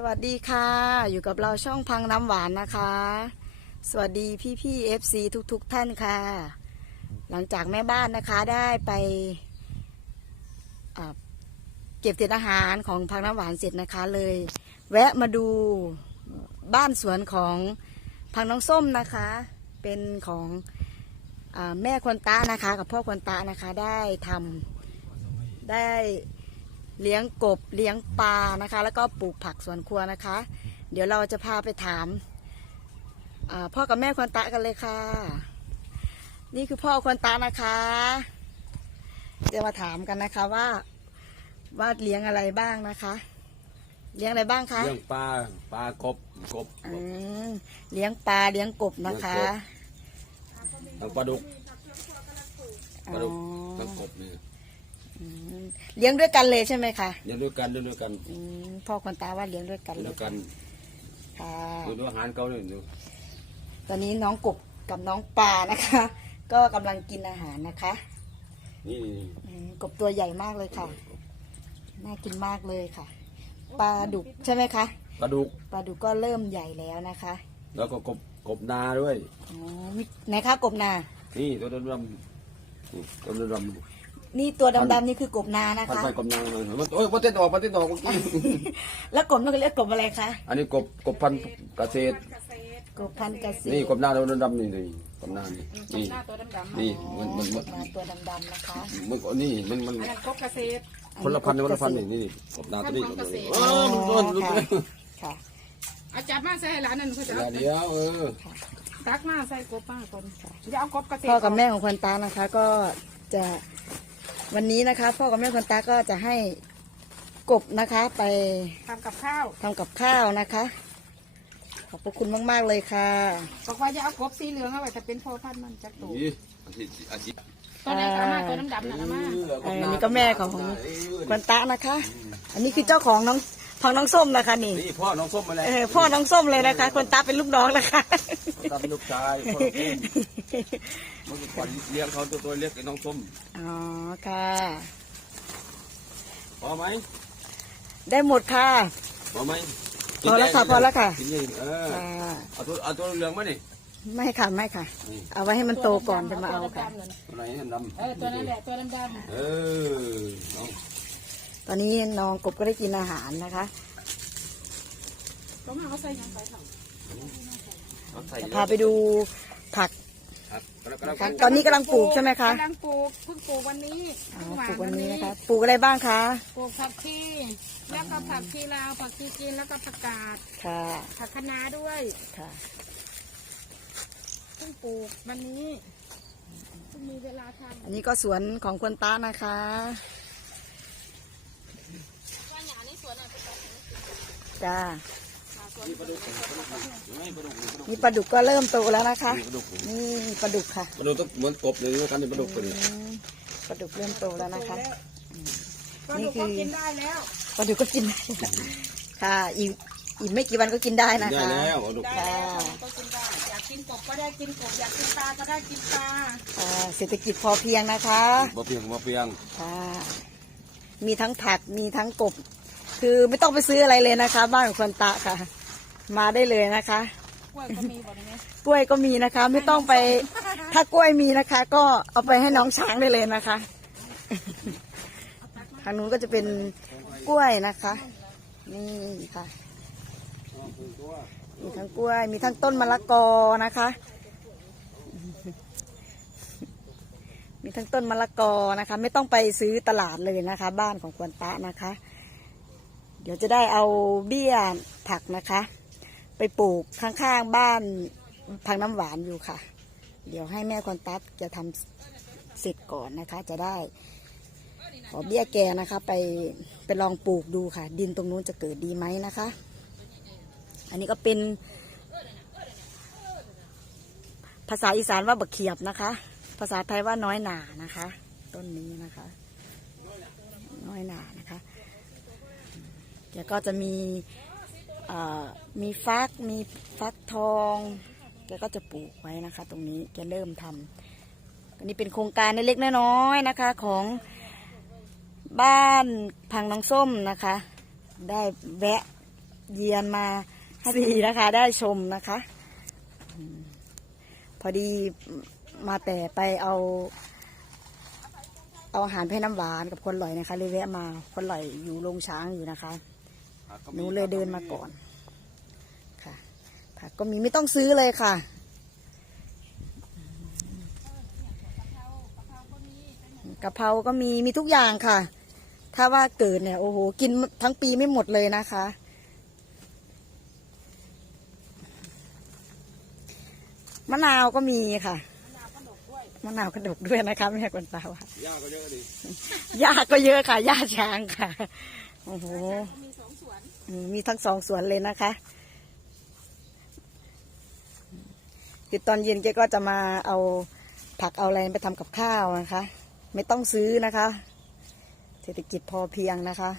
สวัสดีค่ะ อยู่กับเราช่องพังน้ำหวานนะคะ สวัสดีพี่พี่เอฟซีทุกๆทท่านค่ะ หลังจากแม่บ้านนะคะได้ไปเก็บเศษอาหารของพังน้ำหวานเสร็จนะคะเลย แวะมาดูบ้านสวนของพังน้องส้มนะคะ เป็นของอแม่ควนตานะคะ กับพ่อควนตานะคะได้ทำได้ เลี้ยงกบเลี้ยงปลานะคะ แล้วก็ปลูกผักสวนครัวนะคะ เดี๋ยวเราจะพาไปถามอ่าพ่อกับแม่ควนตะกันเลยค่ะ นี่คือพ่อควนตะนะคะ จะมาถามกันนะคะว่าว่าเลี้ยงอะไรบ้างนะคะ เลี้ยงอะไรบ้างคะเรื่องปลาปลากบกบอืมเลี้ยงปลาเลี้ยงกบนะคะทั้งปลาดุกปลาดุกอ๋อทั้งกบนี่ อืมเลี้ยงด้วยกันเลยใช่ไหมคะเลี้ยงด้วยกันเลี้ยงด้วยกันอืมพ่อควนตาว่าเลี้ยงด้วยกันเลี้ยงเลด้วยยกันค่ะดูดูอาหารเขาเนี่ยดูตอนนี้น้องกบกับน้องปลานะคะ ก็กำลังกินอาหารนะคะนี่อืมกบตัวใหญ่มากเลยค่ะ น่ากินมากเลยค่ะปลาดุกใช่ไหมคะปลาดุกปลาดุกก็เริ่มใหญ่แล้วนะคะแล้วก็กบกบนาด้วย อ๋อมีไหนคะกบนา นี่ตัวดำดำนี่ตัวดำดำ นี่ตัวดำๆนี่คือกบนานะพันคะไปกบนาหน่อยมันโอ้ยมันเต้นออกมันเต้นออกเมื่อกี้แล้วกบนั่นก็เรียกกบอะไรคะอันนี้กบกบพันธุ์เกษตร กบพันธุ์เกษตรนี่กบนาตัวดำดำนี่นี่กบนานี่นี่หน้าตัวดำๆนี่มันมันกมันบนาตัวดำๆนะคะมันนี่มันมันอันนั้นกบเกษตรคนละพันธุ์คนละพันธุ์นี่นี่กบนาตัวนี้กบนาตัวนี้เออมันโดนลุกเลยค่ะเอาจับมาใส่ให้หลานนั่นเขาจะเวเอาลาเดียวเออตักมาใส่กบมาก่อนจะเอากบเกษตรพ่อกับแม่ของคนตานะคะ ก็จะ วันนี้นะคะ พ่อกับแม่คนตาก็จะให้กบนะคะ ไปทำกับข้าวทำกับข้าวนะคะ ขอบพระคุณมาก ๆ เลยค่ะบอกว่าจะเอากบสีเหลืองเอาไว้แต่เป็นพ่อพันธุ์มันจักตัวนี่อาทิตย์อาทิตย์ตัวนั้นก็เอามาตัวดำๆน่ะเอามาอันนี้ก็แม่ของควนตะนะคะ อันนี้คือเจ้าของน้อง ของน้องส้มนะคะนี่นี่พ่อน้องส้มมาแล้วเออพ่อน้องส้มเลยนะคะควนตาเป็นลูกน้องนะคะตาเป็นลูกชายพ่อน้องส้มเมื่อก่อนเลี้ยงเขาตัวตัวเล็กไอ้น้องส้มอ๋อค่ะพอไหมได้หมดค่ะพอไหมพอแล้วค่ะพอแล้วค่ะกินเลยเอออ่าเอาตัวเอาตัวเหลืองมานี่ไม่ค่ะไม่ค่ะ เอาไว้ให้มันโตก่อนจะมาเอาค่ะตัวไหนดำเออตัวนั้นแหละตัวดำเออน้อง ตอนนี้น้องกบก็ได้กินอาหารนะคะๆก็มาเอาใส่ยังไปทำเอาใส่จะพาไปดูผักครับกำลังนะกำลัคะงตอนนี้กำลังปลูกใช่ไหมคะกำลังปลูกเพิ่งปลูกวันนี้อ๋อเพิ่งหวาปลูกวันนี้วันะคะ ปลูกอะไรบ้างคะ ปลูกผักชีแล้วก็ผักชีลาวผักชีจีนแล้วก็ผักกาดค่ะผักคะน้าด้วยค่ะเพิ่งปลูกวันนี้เพิ่งมีเวลาทำอันนี้ก็สวนของควนตานะคะ ว่าหยานี่สวนอะเป็นของ จ้าสวนนี่ปลาดุกนี่ปลาดุกนี่ปลาดุกนี่ปลาดุกก็เริ่มโตแล้วนะคะนี่ปลาดุกนี่ปลาดุกค่ะ ปลาดุกต้องเหมือนกบเลยนะกันนี่ปลาดุกตัวนี้อืมปลาดุกเริ่มโตแล้วนะคะก็นี่ดูคือก็กินได้แล้วปลาดุกก็กินได้ค่ะ อีกอีกไม่กี่วันก็กินได้นะได้คะแล้วปลาดุกได้แล้วก็กินได้ อยากกินกบก็ได้กินกบ อยากกินปลาก็ได้กินปลาอ่าเศรษฐกิจพอเพียงนะคะมาเพียงมาเพียง ค่ะ มีทั้งผัก มีทั้งกบ คือไม่ต้องไปซื้ออะไรเลยนะคะ บ้านของควนตาค่ะ มาได้เลยนะคะ กล้วยก็มีบ่ได้ไหมกล้วยก็มีนะคะ ไม่ต้องไปถ้ากล้วยมีนะคะ ก็เอาไปให้น้องช้างได้เลยนะคะ ทางนู้นก็จะเป็นกล้วยนะคะ นี่ค่ะ มีทั้งกล้วย มีทั้งต้นมะละกอนะคะ มีทั้งต้นมะละกอนะคะ ไม่ต้องไปซื้อตลาดเลยนะคะ บ้านของควนตะนะคะ เดี๋ยวจะได้เอาเบี้ยผักนะคะ ไปปลูกข้างๆบ้านพังน้ำหวานอยู่ค่ะ เดี๋ยวให้แม่ควนตัดจะทำเสร็จก่อนนะคะ จะได้ขอเบี้ยแกนะคะ ไปไปลองปลูกดูค่ะ ดินตรงนู้นจะเกิดดีไหมนะคะ อันนี้ก็เป็น ภาษาอีสานว่าบักเขียบนะคะ ภาษาไทยว่าน้อยหนานะคะ ต้นนี้นะคะ น้อยหนา นะคะเดี๋ยวก็จะมีมีฟักมีฟักทองแกก็จะปลูกไว้นะคะ ตรงนี้แกเริ่มทำอันนี้เป็นโครงการเล็กๆน้อยๆนะคะ ของบ้านพังน้องส้มนะคะ ได้แวะเยียนมาให้ดีนะคะ ได้ชมนะคะ พอดีมาแต่ไปเอา เอาอาหารไปให้น้ำหวานกับคนหลอยนะคะเลยแวะมาคนหลอยอยู่โรงช้างอยู่นะคะ หนูเลยเดินมาก่อนค่ะ ผักก็มีไม่ต้องซื้อเลยค่ะกะเพราก็มีมีทุกอย่างค่ะ ถ้าว่าเกิดเนี่ยโอ้โหกินทั้งปีไม่หมดเลยนะคะ มะนาวก็มีค่ะมะนาวกระดกด้วยนะคะแม่คนตาว่าย่าก็เยอะดิหญ้าก็เยอะค่ะหญ้าช้างค่ะ โอ้โห มีทั้งสองสวนเลยนะคะคือตอนเย็นเจ๊ก็จะมาเอาผักเอาอะไรไปทำกับข้าวนะคะ ไม่ต้องซื้อนะคะ เศรษฐกิจพอเพียงนะคะ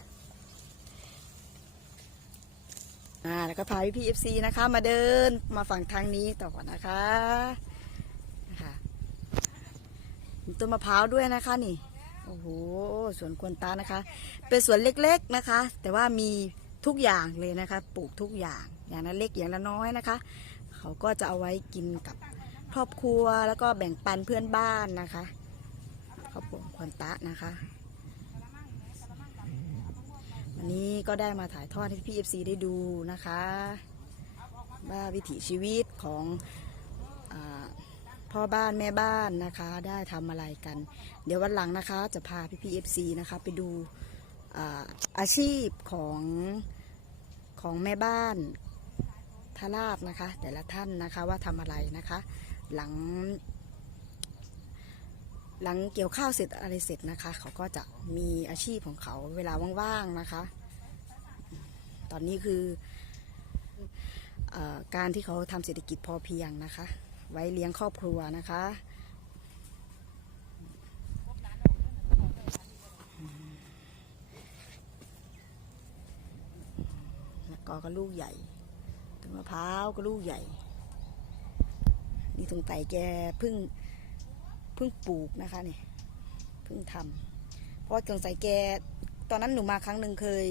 อ่าแล้วก็พาพี่พีเอฟซีนะคะ มาเดินมาฝั่งทางนี้ต่อนะคะนะคะมีต้นมะพร้าวด้วยนะคะนี่ โอ้โหสวนควนตานะคะ เป็นสวนเล็กๆนะคะ แต่ว่ามี ทุกอย่างเลยนะคะ ปลูกทุกอย่างอย่างละเล็กอย่างละน้อยนะคะ เขาก็จะเอาไว้กินกับครอบครัวแล้วก็แบ่งปันเพื่อนบ้านนะคะครอบครัวควันตะนะคะวันนี้ก็ได้มาถ่ายทอดให้พี่เอฟซีได้ดูนะคะว่าวิถีชีวิตของอพ่อบ้านแม่บ้านนะคะ ได้ทำอะไรกัน เดี๋ยววันหลังนะคะ จะพาพี่พีเอฟซีนะคะ ไปดู อาชีพของของแม่บ้านทาราบนะคะ แต่ละท่านนะคะว่าทำอะไรนะคะ หลัง หลังเกี่ยวข้าวเสร็จอะไรเสร็จนะคะ เขาก็จะมีอาชีพของเขาเวลาว่างๆนะคะ ตอนนี้คือออการที่เขาทำเศรษฐกิจพอเพียงนะคะ ไว้เลี้ยงครอบครัวนะคะ ก็ก็ลูกใหญ่ต้นมะพร้าวก็ลูกใหญ่ นี่ตรงไต่แกเพิ่งเพิ่งปลูกนะคะเนี่ยเพิ่งทำเพราะว่าตรงไต่แกตอนนั้นหนูมาครั้งหนึ่งเคย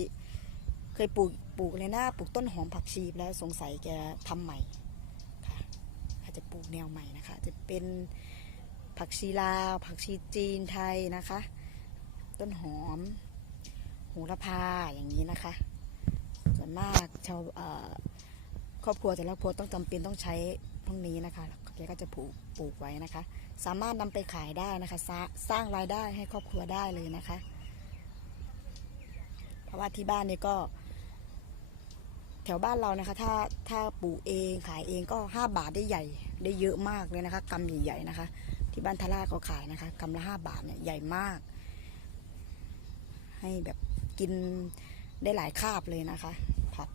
เคยปลูกปลูกเลยนะปลูกต้นหอมผักชีแล้วสงสัยแกทำใหม่ค่ะอาจจะปลูกแนวใหม่นะคะ จะเป็นผักชีลาวผักชีจีนไทยนะคะ ต้นหอมโหระพาอย่างนี้นะคะ วนมากชาวครอบครัวแต่ละครอบครัวต้องจำเป็นต้องใช้พวกนี้นะคะแกก็จะปลูกปลูกไว้นะคะ สามารถนำไปขายได้นะคะสร้าสร้างรายได้ให้ครอบครัวได้เลยนะคะ เพราะว่าที่บ้านนี่ก็ แถวบ้านเรานะคะ ถ้าถ้าปลูกเองขายเองก็ห้าบาทได้ใหญ่ ได้เยอะมากเลยนะคะกำใหญ่ๆนะคะ ที่บ้านทาร่าเขาขายนะคะกำละห้าบาทเนี่ยใหญ่มาก ให้แบบกินได้หลายคาบเลยนะคะ ผัก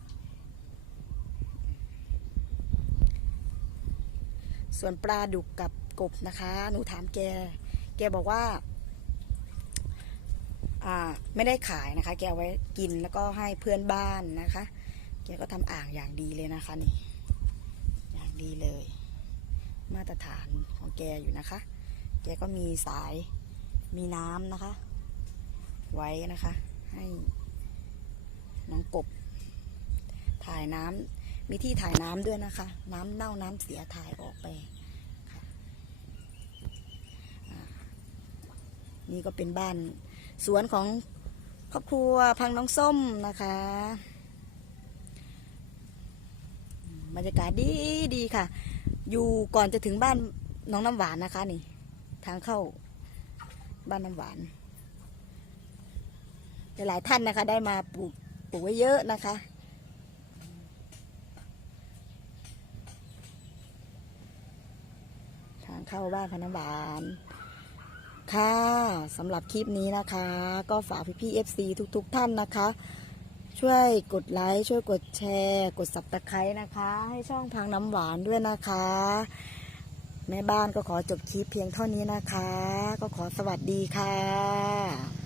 ส่วนปลาดุกกับกบนะคะ หนูถามแก แกบอกว่า อ่า ไม่ได้ขายนะคะ แกเอาไว้กินแล้วก็ให้เพื่อนบ้านนะคะ แกก็ทำอ่างอย่างดีเลยนะคะนี่ อย่างดีเลย มาตรฐานของแกอยู่นะคะ แกก็มีสาย มีน้ำนะคะ ไว้นะคะ ให้น้องกบ ถ่ายน้ำมีที่ถ่ายน้ำด้วยนะคะ น้ำเน่าน้ำเสียถ่ายออกไปค่ะอ่า นี่ก็เป็นบ้านสวนของครอบครัวพังน้องส้มนะคะบรรยากาศดีดีค่ะ อยู่ก่อนจะถึงบ้านน้องน้ำหวานนะคะนี่ ทางเข้าบ้านน้ำหวานหลายท่านนะคะ ได้มาปลูกปลูกไว้เยอะนะคะ ทางเข้าบ้านพนำหวาน ค่ะสำหรับคลิปนี้นะคะ ก็ฝากพี่ๆ FC ทุก ๆ ท่านนะคะ ช่วยกดไลค์ช่วยกดแชร์ กดสับตะไคร้นะคะ ให้ช่องพังน้ำหวานด้วยนะคะแม่บ้านก็ขอจบคลิปเพียงเท่านี้นะคะ ก็ขอสวัสดีค่ะ